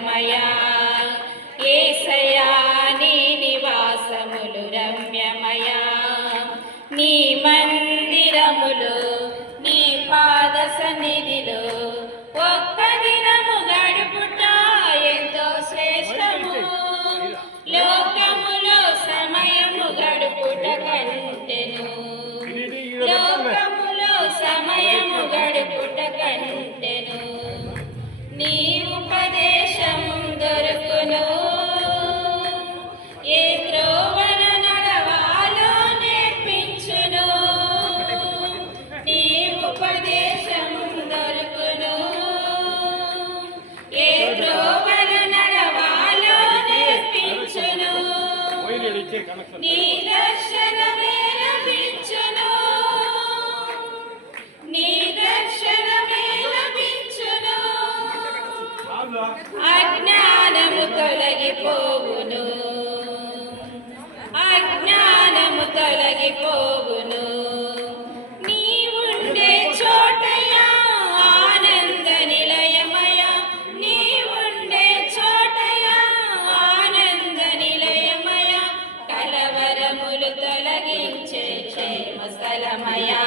స్థలమయా యేసయ్యా నీ నివాసములు రమ్యమయా నీ మందిరములు నీ పాద సన్నిధిలో ఒక్క దినము గడుపుట ఎంతో శ్రేష్టము లోకములో సమయము గడుపుట కంటెను లోకములో సమయము గడుపుట కంటెను నీ ఉపదేశం దొరుకును ఏ త్రోవన నడవాలో నేర్పించును నీ ఉపదేశం దొరుకును ఏ త్రోవన నడవాలో నేర్పించును నీ దర్శనమే లభించును నీ దర్శనమే లభించును అజ్ఞానము తొలగిపోవును అజ్ఞానము తొలగిపోవును నీవుండే చోటయా ఆనంద నిలయమయ నీవుండే చోటయా ఆనంద నిలయమయ కలవరములు తొలగించే క్షేమ స్థలమయా